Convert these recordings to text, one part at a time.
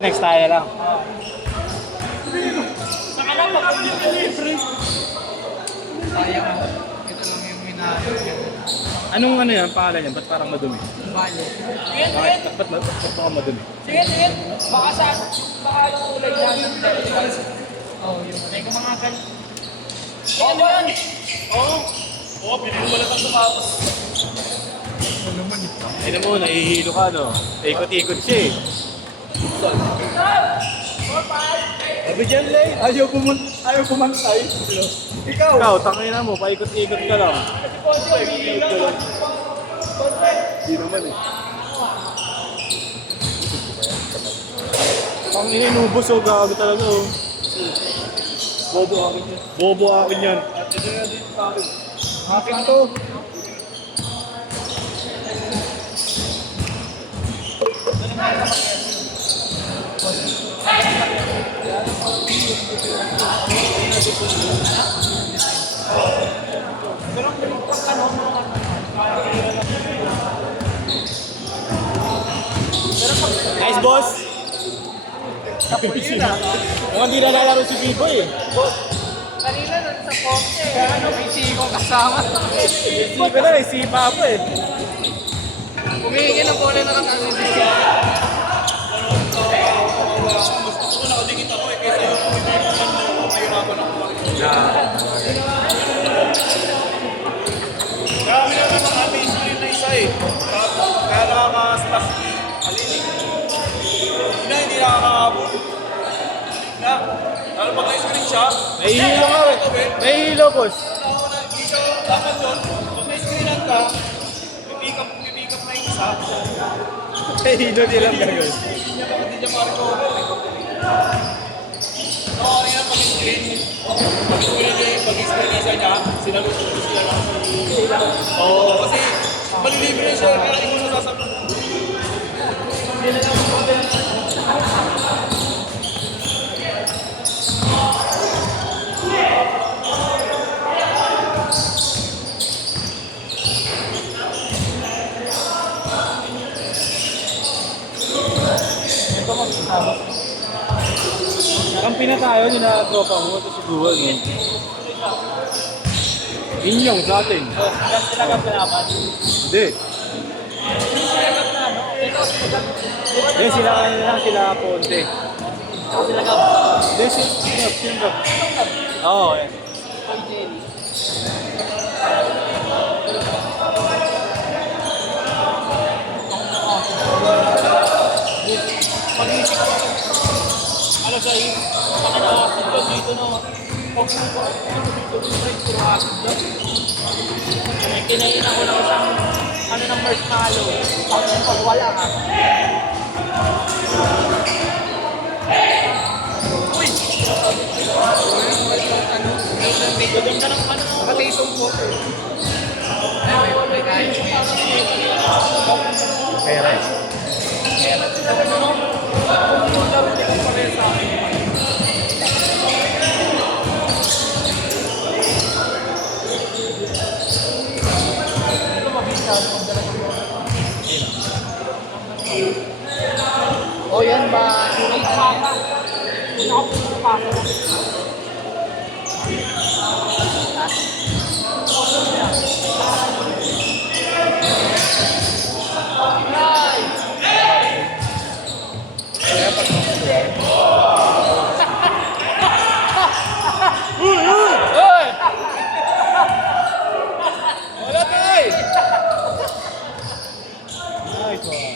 Next tayo lang. Saka na, pag-delivery. Sayang ah. Ito lang yung hinahanap niya. Anong ano yan? Pangalan yan? Ba't parang madumi? Balo. Ba't baka madumi? Sige. Baka yung kulay niya. Oo, yun. May kumangagal. Oo ba yan? Oo, pinili mo lang ang sapatos. Ano naman eh. Ayun mo, nahihilo ka no? Ikot-ikot siya eh. Sabi dyan, Lay, ayaw pumantay. Ikaw. Ikaw, tangina mo, paikot-ikot ka lang. Hindi naman eh. Pang inubos o gago talaga oh. Bobo akin yan. Bobo akin yan. At ito na din sa akin. Akin to. Nice boss! Mukhang di na lalaro si Biboy eh. Kanina nun sa poste. May sikong kasama. Sipa na eh, sipa po eh. Humihingi ng bola na kami si Siko. Gusto ko nakadikit ako eh. Kaysa yung hindi ko mahirapan ako. Marami na naman may screen na isa eh. Kaya nakaka-slash ni Alin eh. Hindi nakaka-abot. Na, lalo pag na-screen siya. Nahihilo ka eh. Nahihilo boss. Hindi siya dapat doon. Pag na-screenan ka, pipick up na yung isa. Nahihilo nilang gagawin. Hindi niya ma-recover eh. Oo, kaya pag-screen. Pag-screen isa niya, sinalot ko sila lang. Oo, kasi malilibre siya. Kaya hindi mo nasasabi. Kampi na tayo, yun na tropa mo, ito siguro no? Inyong sa atin. Yan sila kang pinapan. Hindi. Hindi, sila Ponte. Sila kang Hindi, sino. Oo, eh. pag-isip ko. Ano sa iyo? Baka na-acid doon dito no. Pag-isip dito puro acid doon. May kinain ako ng isang ano ng marshmallow. Pag wala ka. Uy! Gaganda ng ano. Nakataysong photo. May kain. Kaya rin. O yan ba? May papa. Nakapunta pa ako. Wala tayo! Nice one.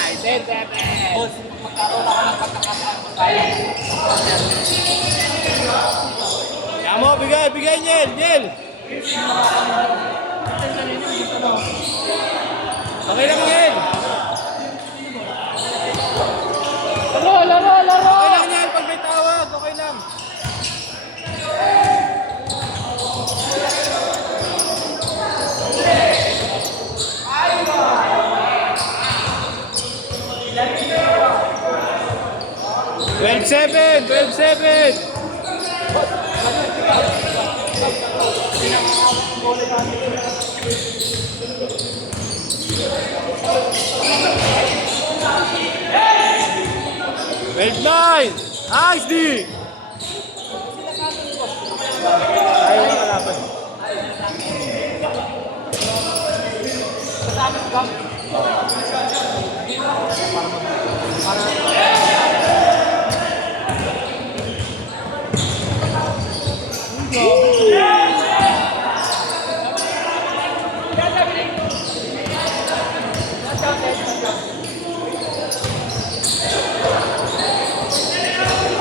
Ay, Bebe! Boss, magkaroon ako ng pagkakataon kaya. Kaya mo, bigay, Niel! Okay lang, Niel! Laro! Okay lang, Niel, pag may tawag, okay lang. 12-7! 12-7! Nine! Nice, D! Ayaw na kalaban.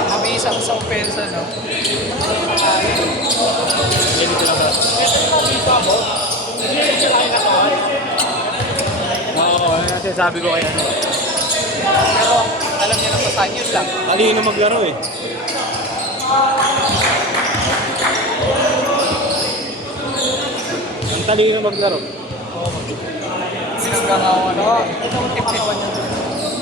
Mabisa ko sa opensa, no? Ganito lang ba? Oo, ano sabi ko kaya. Pero alam niya lang sa yun lang. Talino maglaro eh. Ang talino maglaro. Sinanggangawan ako. Ito ang tip-tipan niya.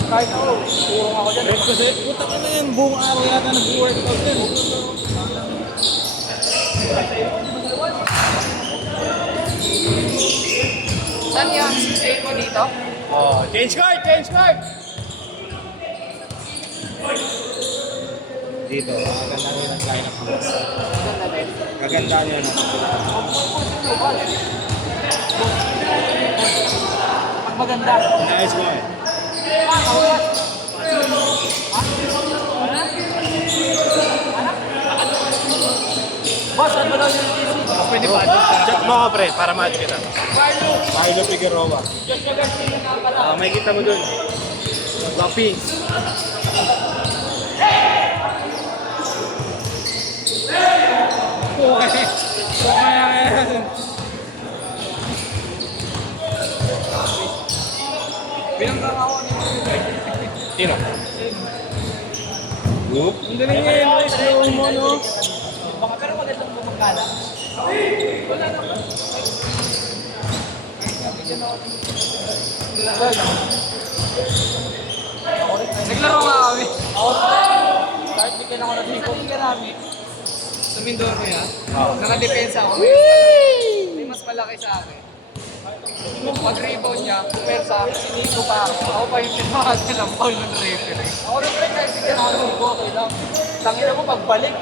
Kahit ako, turong ako dyan. Red kasi, puta ka na yan, buong araw yata nag-workout din. Saan yung 6-8 mo dito? Oh, change card! Change card! Dito, gaganda nyo ng line up. Ganda din. Gaganda nyo ng Pag maganda. nice one. Boss, ano ba daw yung DC? Pwede ba? Check mo ka pre, para match kita. Marlo Figueroa. May kita mo dun. Guapings. Okay. Binanggangawan niya. Sino? Whoop. Ang galing niya yun. Slow mo, no? Baka pero magandang bumagkala. Wala naman. Naglaro nga kami. Kahit bigyan ako ng siko. Sa namin. Sa Mindoro yan. Nakadepensa ako. May mas malaki sa akin. Pag-rebound niya, pwersa, siniko pa ako. Ako pa yung pinakati ng foul ng referee. Ako rin kahit bigyan ako ng siko, okay lang. Tangina mo pagbalik.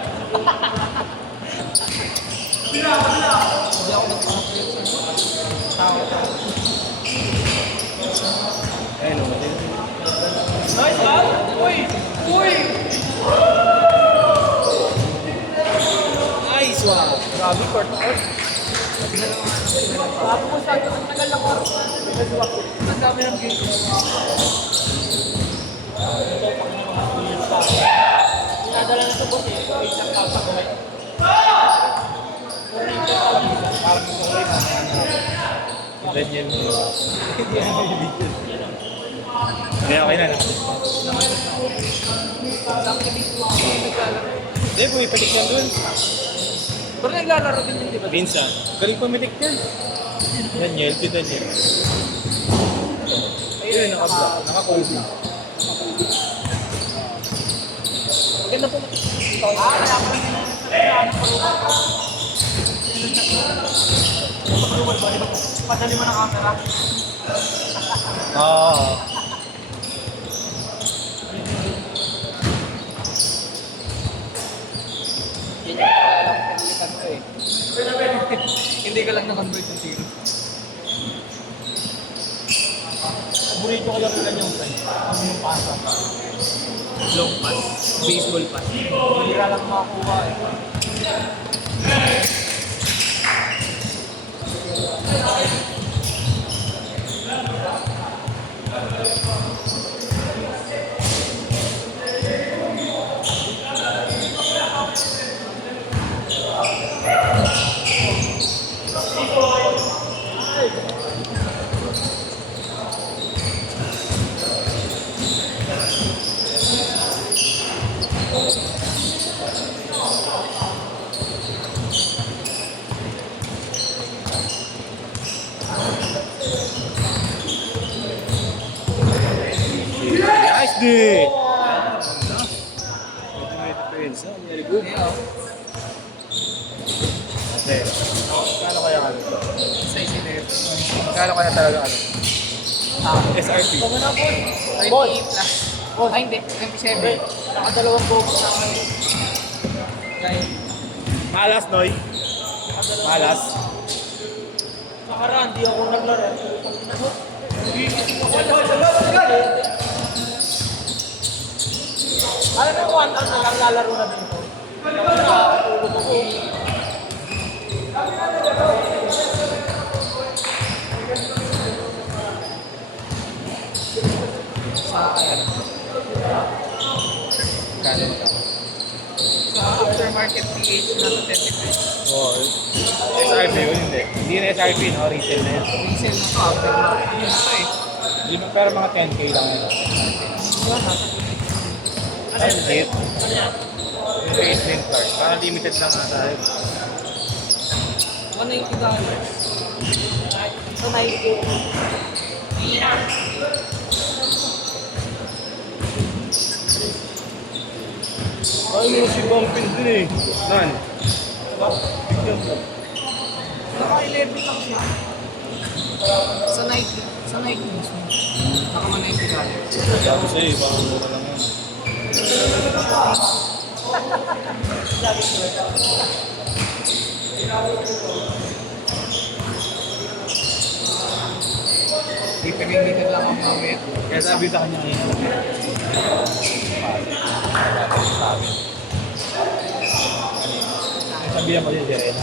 Hindi ako nagpapwersa. Tao. Ayun, no? Nice, man! Uy! Uy! Nice one. Grabe, court. Sabi ko sa akin, ang tagal lang ako. Ang dami ng game. Pinadala na ito, boss eh. Wait lang tao sa buhay. Daniel. Kaya okay na. Ang ibig mo ako naglalaro. Hindi, pumipalik yan dun. Pero naglalaro din yun, di ba? Minsan. Galing pumilik yan. Daniel, si Daniel. Ayun, naka-block. Naka-cozy. Maganda po. Kaya pa rin. Padali mo ng camera. Oo. Yan yung pinalitan ko eh. Hindi ka lang na-convert yung zero. Paborito ko lang ulan yung friend. Ang yung pasa. Long pass. Baseball pass. Mahira lang makakuha eh. Wednesday! Wednesday, very good. Okay. Kano kaya ano? Kano kaya talaga ano? SRP. Kung na po, 20 plus. Oh, ay hindi, 27. Nakadalawang box na kami. Malas, Noy. Malas. Nakaraan, di ako naglaro. Alam mo kung ano na lang lalaro na dito? Nakatulog ako. Kano? Sa aftermarket PH na sa 10 Oh, SRP yun, hindi. Hindi na SRP, no? Retail na yun. Resale na to, aftermarket yun ito eh. Hindi, pero mga 10K lang yun. Ay, legit. Yung face link card. Parang limited lang nga tayo. $190. Sa Nike. Ay, mo si Bumpin din eh. Nan? Bigyan mo. Naka-11 lang siya. Sa Nike. Sa Nike mismo. Naka $190. Sabi sa'yo, parang mura lang yun. Limited lang ang mamaya. Kaya sabi sa kanya ngayon. Sabi. Sabihan mo siya, Jeren.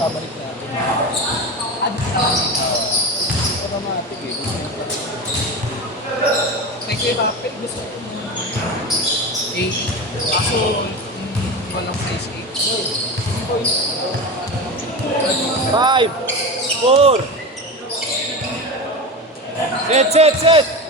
Pabalik natin. Automatic eh. Nag-rapid gusto ko muna. 8. Kaso, walang size 8. 5, 4. Set.